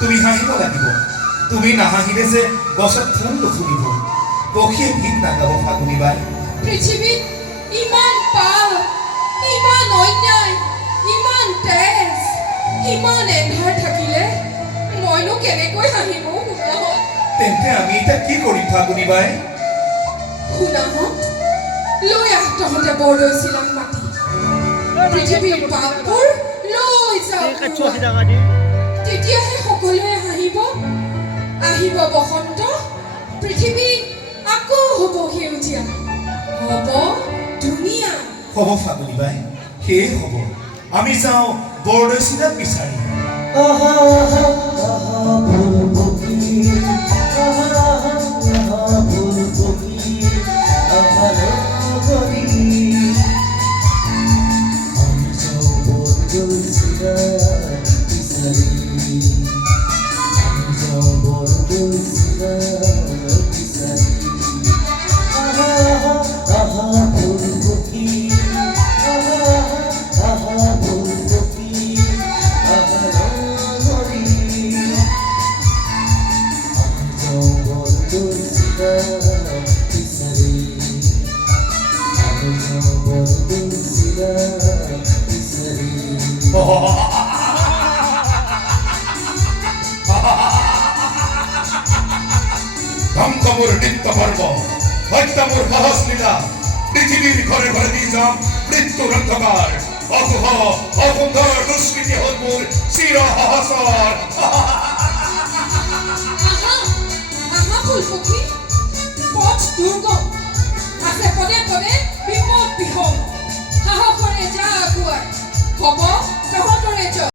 তুমি হাঁহিব লাগিব তুমি নাহাঁহিলে যে গছত ফুল নুফুলিব পক্ষীয়ে গীত নাগাব ফাগুনী বাই পৃথিৱীত ইমান পাপ ইমান অন্যায় ইমান তেজ ইমান এন্ধাৰ থাকিলে মইনো কেনেকৈ হাঁহিব শুনাহত তেন্তে আমি এতিয়া কি কৰিম ফাগুনী বাই শুনাহত লৈ আহ তহঁতে বৰদৈ চিলাক মাতি পৃথিৱীৰ পাপবোৰ লৈ যাওক তেতিয়াহে সকলোৱে হাঁহিব আহিব বসন্ত পৃথিৱী আকৌ হ'ব সেউজীয়া হ'ব ধুনীয়া হ'ব ফাগুনী বাই সেয়ে হ'ব আমি যাওঁ বৰদৈ চিলাক বিচাৰি ধ্বংসমূৰ নিত্য পৰ্ব হত্যামূৰ সাহস লীলা পৃথিৱীৰ ঘৰে ঘৰে দি যাম মৃত্যুৰ অন্ধকাৰ অশুভ অসুন্দৰ দুষ্কৃতি হ'ল মোৰ চিৰ সহচৰ ফুলপক্ষী পথ দুৰ্গম আছে পদে পদে বিপদ বিহম সাহসৰে যা আগুৱাই হ'ব